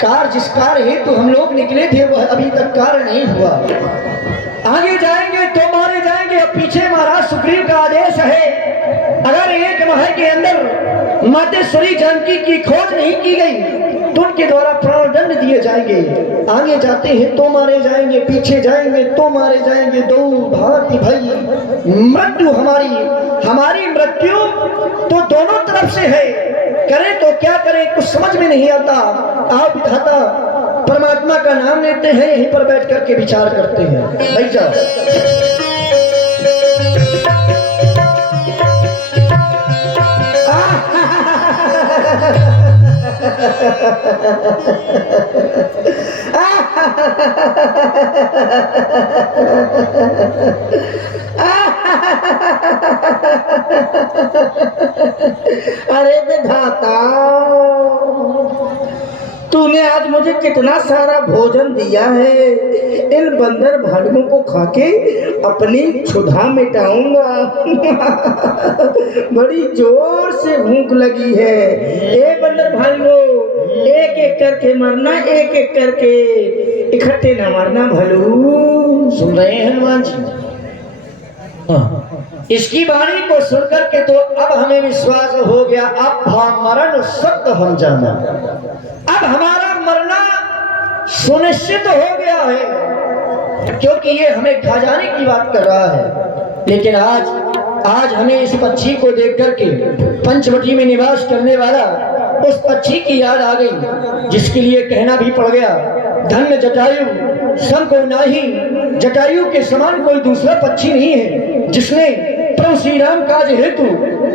कार्य जिस कार्य हेतु हम लोग निकले थे वह अभी तक कार्य नहीं हुआ। आगे जाएंगे तो मारे जाएंगे। अब पीछे महाराज सुग्रीव का आदेश है, अगर एक माह के अंदर मातेश्वरी जानकी की खोज नहीं की गई तो उनके द्वारा प्राण दंड दिए जाएंगे। आगे जाते हैं तो मारे जाएंगे, पीछे जाएंगे तो मारे जाएंगे। दो भांति भाई मृत्यु हमारी मृत्यु तो दोनों तरफ से है। करें तो क्या करें, कुछ समझ में नहीं आता। आप विधाता परमात्मा का नाम लेते हैं, यहीं पर बैठ करके विचार करते हैं। भाई जाओ। अरे विधाता, तूने आज मुझे कितना सारा भोजन दिया है। इन बंदर भालुओं को खाके अपनी क्षुधा मिटाऊंगा। बड़ी जोर से भूख लगी है। ए बंदर भालुओं, एक एक करके मरना, एक एक करके, इकट्ठे न मरना भालू। सुन रहे हैं हनुमान जी? इसकी वाणी को सुनकर के तो अब हमें विश्वास हो गया। अब मरण सत्य हम जाना, अब हमारा मरना सुनिश्चित हो गया है, क्योंकि ये हमें खा जाने की बात कर रहा है। लेकिन आज हमें इस पक्षी को देख करके पंचवटी में निवास करने वाला उस पक्षी की याद आ गई, जिसके लिए कहना भी पड़ गया, धन्य जटायु सम को नाही। जटायु के समान कोई दूसरा पक्षी नहीं है जिसने प्रभु श्री राम काज हेतु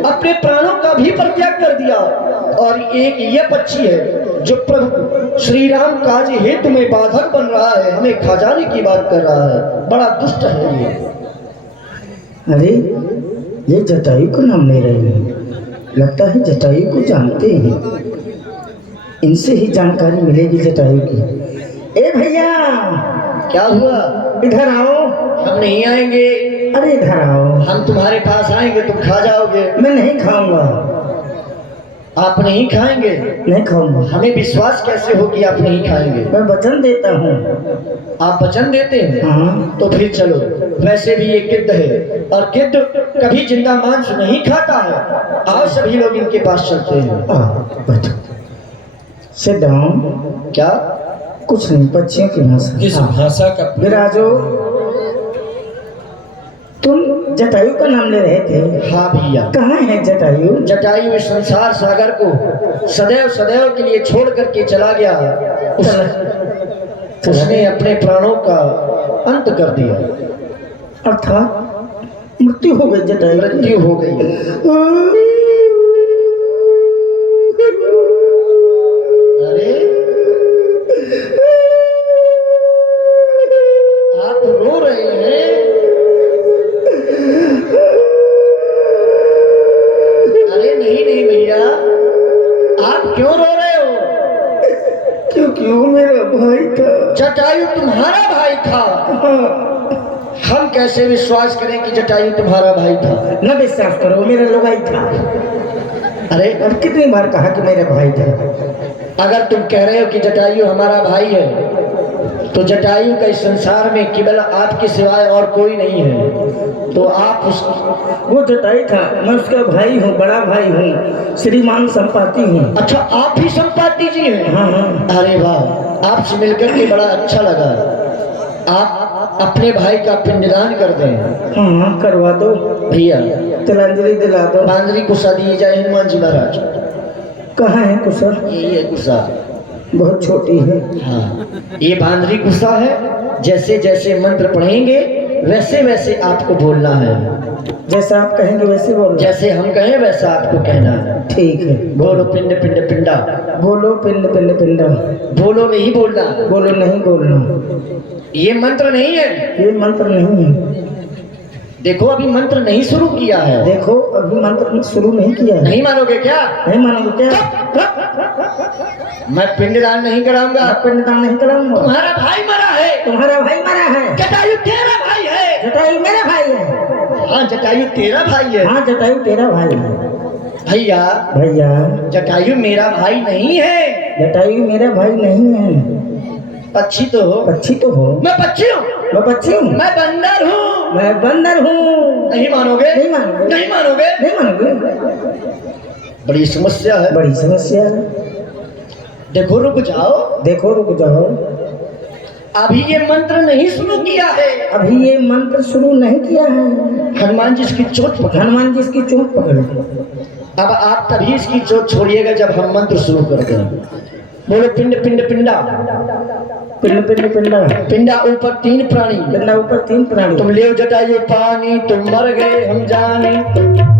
अपने प्राणों का भी परित्याग कर दिया। और एक ये पक्षी है जो प्रभु श्री राम काज हेतु में बाधक बन रहा है, हमें खा जाने की बात कर रहा है। बड़ा दुष्ट है ये। अरे ये जटायु को नाम ले रहे हैं, लगता है जटायु को जानते हैं। इनसे ही जानकारी मिलेगी जटायु की। ए भैया, क्या हुआ? इधर आओ। हम नहीं आएंगे। अरे इधर आओ। हम तुम्हारे पास आएंगे, तुम खा जाओगे। मैं नहीं खाऊंगा। आप नहीं खाएंगे? नहीं खाऊंगा। हमें विश्वास कैसे हो कि आप नहीं खाएंगे? मैं वचन देता हूँ। आप वचन देते हैं? हाँ। तो फिर चलो। वैसे भी ये गिद्ध है और गिद्ध कभी जिंदा मांस नहीं खाता है। आओ सभी लोग इनके पास चलते हैं। Sit down. क्या? कुछ नहीं, पक्षियों की भाषा। किस भाषा का? विराजो, तुम जटायु का नाम ले रहे थे। हाँ भैया। कहाँ है जटायु? जटायु इस संसार सागर को सदैव के लिए छोड़ करके चला गया। उसने अपने प्राणों का अंत कर दिया, अर्थात मृत्यु हो गई। जटायु मृत्यु हो गई। अरे आप रो रहे हैं? अरे नहीं भैया, आप क्यों रो रहे हो? क्योंकि वो मेरा भाई था। जटायु तुम्हारा भाई था? हम कैसे विश्वास करें कि जटायु तुम्हारा भाई था? न विश्वास करो, मेरा लुगाई था। अरे अब कितनी बार कहा कि मेरा भाई था। अगर तुम कह रहे हो कि जटायु हमारा भाई है तो जटायु का इस संसार में केवल आपके सिवाय और कोई नहीं है। तो आप वो जटायु था, मैं उसका भाई हूँ, बड़ा भाई हूँ, श्रीमान संपाति हूँ। अच्छा, आप ही संपाति जी हैं? हाँ हाँ। अरे वाह, आपसे मिलकर के बड़ा अच्छा लगा। आप अपने भाई का पिंडदान कर दें। हाँ करवा दो भैया। तिलांजलि दिला दो। बांदरी गुस्सा दिए जाए हनुमान जी महाराज। कहाँ है कुशल? ये गुस्सा बहुत छोटी है। हाँ, ये बांदरी गुस्सा है। जैसे जैसे मंत्र पढ़ेंगे वैसे वैसे आपको बोलना है। जैसा आप कहेंगे वैसे बोलो। जैसे हम कहें वैसा आपको कहना है। ठीक है। बोलो पिंड पिंड पिंडा। बोलो पिंड पिंड पिंडा। बोलो नहीं बोलना। बोलो नहीं बोलना। ये मंत्र नहीं है। ये मंत्र नहीं है। देखो अभी मंत्र नहीं शुरू किया है। देखो अभी मंत्र शुरू नहीं किया है। नहीं मानोगे क्या? नहीं मानोगे क्या? मैं पिंडदान नहीं कराऊंगा। पिंडदान नहीं कराऊंगा। तुम्हारा भाई मरा है। तुम्हारा भाई मरा है। जटायु तेरा भाई है। जटायु मेरा भाई है। हाँ, जटायु तेरा भाई है। हाँ, जटायु तेरा भाई है। भैया भैया, जटायु मेरा भाई नहीं है। जटायु मेरा भाई नहीं है। पक्षी तो हो। पक्षी तो हो। मैं पक्षी हूँ। मैं पक्षी हूँ। मैं बंदर हूँ। मैं बंदर हूँ। नहीं मानोगे? नहीं मानोगे। नहीं मानोगे? नहीं मानोगे। बड़ी समस्या है। बड़ी समस्या है। देखो रुक जाओ। देखो रुक जाओ। अभी ये मंत्र नहीं शुरू किया है। अभी ये मंत्र शुरू नहीं किया है। हनुमान जी इसकी चोट पकड़। हनुमान जी इसकी चोट पकड़। अब आप तभी इसकी चोट छोड़िएगा जब हम मंत्र शुरू कर दें। बोलो पिंड पिंड पिंडा। पिंड पिंड पिंडा। पिंडा ऊपर 3 प्राणी। पिंडा ऊपर 3 प्राणी। तुम ले जटायु पानी तुम मर गए हम जाने।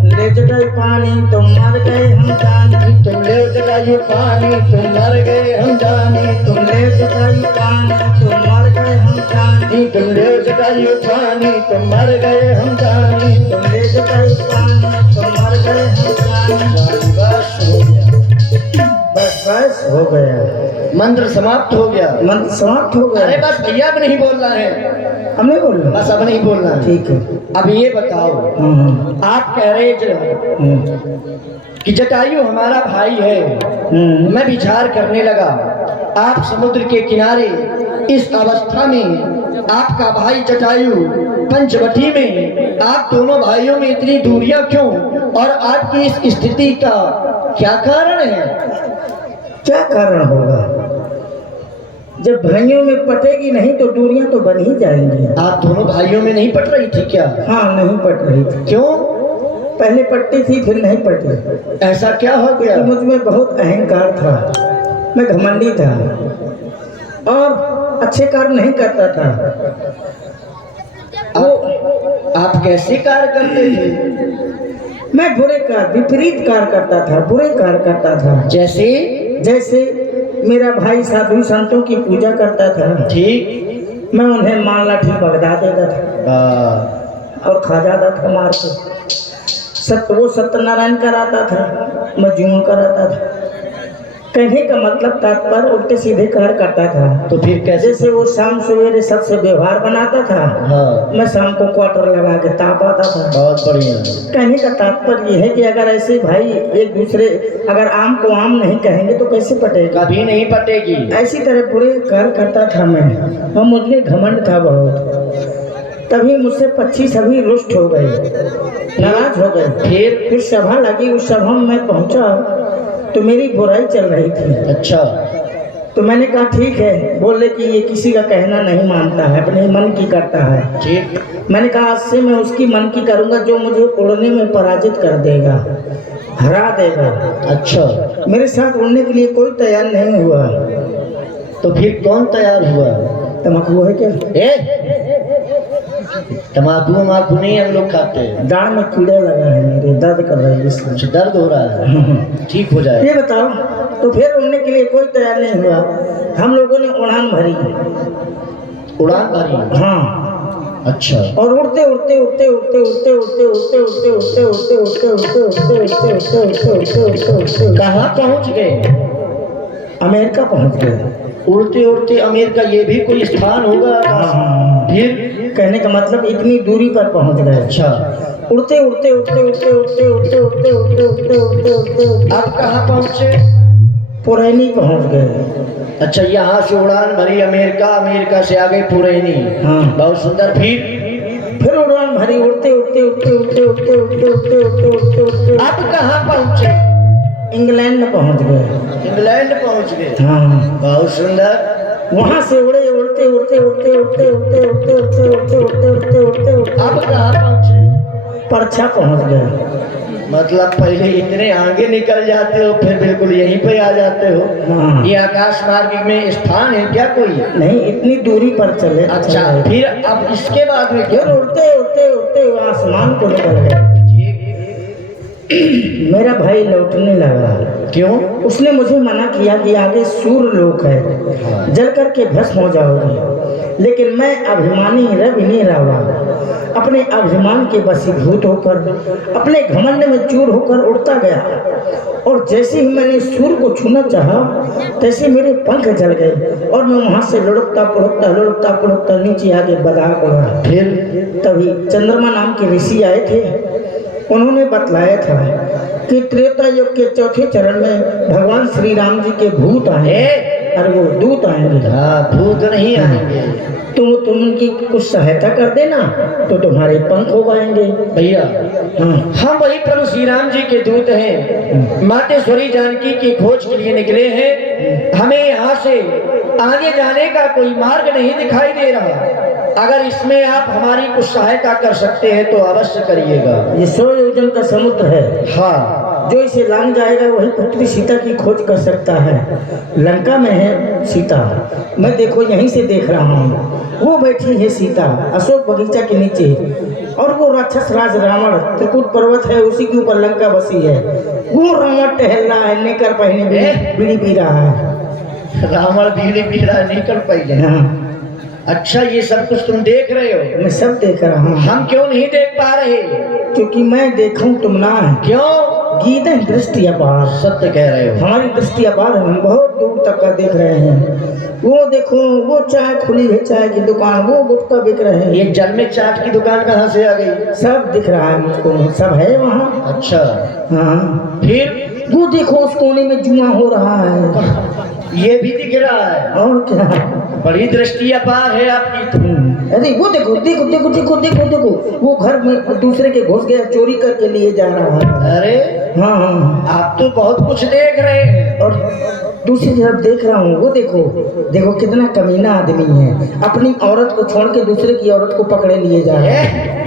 ले जटायु पानी तुम मर गए हम जाने। तुम ले जटायु पानी तुम मर गए हम जाने। तुम ले जटायु पानी तुम मर गए हम जाने। तुम ले जटायु पानी तुम मर गए हम जाने। तुम ले जटायु पानी तुम मर गए हम जाने। बस हो गया। मंत्र समाप्त हो गया। मंत्र समाप्त हो गया। अरे बस भैया अब नहीं बोलना है। हमने बोलना। बस अब नहीं बोलना है। ठीक है। अब ये बताओ आप कह रहे कि जटायु हमारा भाई है। मैं विचार करने लगा आप समुद्र के किनारे इस अवस्था में आपका भाई जटायु पंचवटी में आप दोनों भाइयों में इतनी दूरियां क्यों और आपकी इस स्थिति का क्या कारण है? क्या कारण होगा? जब भाइयों में पटेगी नहीं तो दूरियां तो बन ही जाएंगी। आप दोनों भाइयों में नहीं पट रही थी क्या? हाँ नहीं पट रही थी। क्यों? पहले पटती थी फिर नहीं पटी। ऐसा क्या हो गया? मुझ में बहुत अहंकार था। मैं घमंडी था और अच्छे कार्य नहीं करता था। आप कैसे कार्य करते थे? मैं बुरे कार्य विपरीत कार्य करता था। बुरे कार्य करता था। जैसे? जैसे मेरा भाई साधु संतों की पूजा करता था। ठीक। मैं उन्हें माल लाठी बगदा देता था और खा जाता था मार के। वो सत्यनारायण कराता था, मैं जुआ कराता था। कहने का मतलब तात्पर्य उल्टे सीधे कार्य करता था। तो फिर कैसे? जैसे वो शाम सवेरे सबसे व्यवहार बनाता था। हाँ। मैं शाम को क्वार्टर लगा के ताप आता था। बहुत बढ़िया। कहने का तात्पर्य ये है कि अगर ऐसे भाई एक दूसरे अगर आम को आम नहीं कहेंगे तो कैसे पटेगा? कभी नहीं पटेगी। ऐसी तरह बुरे कार्य करता था मैं और मुझे घमंड था बहुत। तभी मुझसे पक्षी सभी रुष्ट हो गए, नाराज हो गए। फिर सभा लगी। उस सभा में मैं पहुंचा तो मेरी बुराई चल रही थी। अच्छा। तो मैंने कहा ठीक है। बोले कि ये किसी का कहना नहीं मानता है, अपने मन की करता है। ठीक। मैंने कहा आज से मैं उसकी मन की करूंगा जो मुझे उड़ने में पराजित कर देगा, हरा देगा। अच्छा। मेरे साथ उड़ने के लिए कोई तैयार नहीं हुआ। तो फिर कौन तैयार हुआ? तम्बाकू है क्या? तम्बाकू नहीं हम लोग खाते हैं। दाढ़ में कीड़ा लगा है, मेरे दर्द कर रहा है इसलिए। दर्द हो रहा है? ठीक हो जाए। ये बताओ। तो फिर उड़ने के लिए कोई तैयार नहीं हुआ। हम लोगों ने उड़ान भरी। उड़ान भरी? हाँ। अच्छा। और उड़ते उड़ते उड़ते उड़ते उड़ते उड़ते उड़ते उड़ते उड़ते उड़ते उड़ते उड़ते उड़ते उड़ते उड़ते उड़ते उड़ते उड़ते उड़ते कहाँ पहुँच गए? अमेरिका पहुँच गए। उड़ते उड़ते अमेरिका, ये भी कोई स्थान होगा? फिर कहने का मतलब इतनी दूरी पर पहुँच गए। अच्छा। उड़ते उड़ते उड़ते उड़ते उड़ते उड़ते उड़ते उड़ते उड़ते उड़ते उड़ते आप कहाँ पहुँचे? पुरैनी पहुँच गए। अच्छा, यहाँ से उड़ान भरी अमेरिका, अमेरिका से आ गए पुरैनी। हाँ। बहुत सुंदर। फिर उड़ान भरी। उड़ते उड़ते उड़ते उड़ते उड़ते उड़ते उड़ते उड़ते उड़ते उड़ते आप कहाँ पहुँचे? इंग्लैंड में पहुँच गए। इंग्लैंड पहुँच गए? हाँ। बहुत सुंदर। वहाँ से उड़े उड़ते उड़ते उड़ते उड़ते उड़ते उड़ते उड़ते उड़ते उड़ते उड़ते उड़ते उड़ते आप कहाँ पहुँचे? परछा पहुँच गए। मतलब पहले इतने आगे निकल जाते हो फिर बिल्कुल यहीं पे आ जाते हो। हाँ। ये आकाश मार्ग में स्थान है क्या कोई? नहीं, इतनी दूरी पर चले। अच्छा। फिर अब इसके बाद में फिर उड़ते उड़ते उड़ते आसमान को निकल गए। मेरा भाई लौटने लगा। क्यों? उसने मुझे मना किया कि आगे सूर्य लोक है, जल करके भस्म हो जाओगे। लेकिन मैं अभिमानी रवि रावा अपने अभिमान के वशीभूत होकर अपने घमंड में चूर होकर उड़ता गया। और जैसे ही मैंने सूर्य को छूना चाहा तैसे मेरे पंख जल गए और मैं वहां से लुढ़कता पुढ़कता नीचे आगे बदा उड़ा। फिर तभी चंद्रमा नाम के ऋषि आए थे। उन्होंने बतलाया था कि त्रेता युग के चौथे चरण में भगवान श्री राम जी के भूत आए, अरे वो दूत आएंगे। हाँ, भूत नहीं आएंगे। तुम उनकी कुछ सहायता कर देना तो तुम्हारे पंख हो पाएंगे। भैया हाँ हम वही प्रभु श्री राम जी के दूत हैं, मातेश्वरी जानकी की खोज के लिए निकले हैं। हमें यहाँ से आगे जाने का कोई मार्ग नहीं दिखाई दे रहा। अगर इसमें आप हमारी कुछ सहायता कर सकते हैं तो अवश्य करिएगा। ये 100 योजन का समुद्र है, हाँ, जो इसे लांग जाएगा वही पुत्री सीता की खोज कर सकता है। लंका में है सीता, मैं देखो यहीं से देख रहा हूँ, वो बैठी है सीता अशोक बगीचा के नीचे, और वो राक्षस राज रावण त्रिकुट पर्वत है उसी के ऊपर लंका बसी है। वो रावण टहल रहा है, नेकर पहने बीड़ी पी रहा है। रावण बीड़ी पी रहा है, निकल पहले। हाँ, अच्छा, ये सब कुछ तुम देख रहे हो? मैं सब देख रहा हूँ। हम क्यों नहीं देख पा रहे? क्योंकि मैं देखूं तुम ना है। क्यों? गीत है दृष्टि अपार। सत्य कह रहे हो। हमारी दृष्टि अपार है, हम बहुत दूर तक का देख रहे हैं। वो देखो, वो चाय खुली है, चाय की दुकान, वो गुटखा बिक रहे हैं। ये जल में चाट की दुकान कहाँ से आ गई? सब दिख रहा है मुझको, सब है वहाँ। अच्छा, हाँ, फिर वो देखो उस कोने में जुआ हो रहा है। ये भी दिख रहा है। और क्या, बड़ी दृष्टि अपार है आपकी तो। अरे वो देखो देखो देखो देखो देखो देखो, वो घर में दूसरे के घुस गया, चोरी करके लिए जा रहा है। अरे हाँ हाँ, आप तो बहुत कुछ देख रहे हैं। और दूसरी तरफ देख रहा हूँ, वो देखो देखो कितना कमीना आदमी है, अपनी औरत को छोड़ के दूसरे की औरत को पकड़े लिए जा रहा है।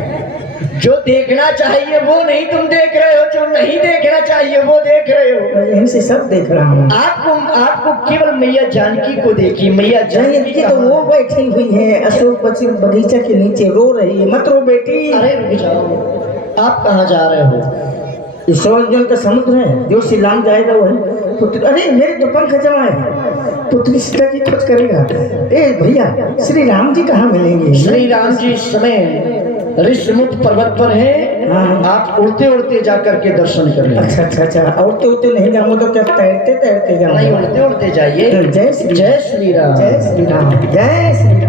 जो देखना चाहिए वो नहीं तुम देख रहे हो, जो नहीं देखना चाहिए वो देख रहे हो। यहीं से सब देख रहा हूँ। आपको केवल मैया जानकी को देखी। मैया जानकी की तो वो बैठी हुई है अशोक बगीचा के नीचे, रो रही है। मत रो बेटी। अरे रुक जाओ, आप कहाँ जा रहे हो? इस जल का समुद्र है, जो शिलांग जाएगा वही पुत्र। अरे मेरे तो पंख जमा है, पुत्री सीता की खोज करेगा। ए भैया, श्री राम जी कहाँ मिलेंगे? श्री राम जी इस समय ऋषिमुख पर्वत पर है। हाँ। आप उड़ते उड़ते जाकर के दर्शन कर लें। अच्छा अच्छा अच्छा, उड़ते उड़ते नहीं जाऊंगा तो क्या तैरते तैरते जाऊंगा? नहीं, उड़ते उड़ते जाइए। जय श्री जय श्री राम। जय श्री राम, जय श्री राम।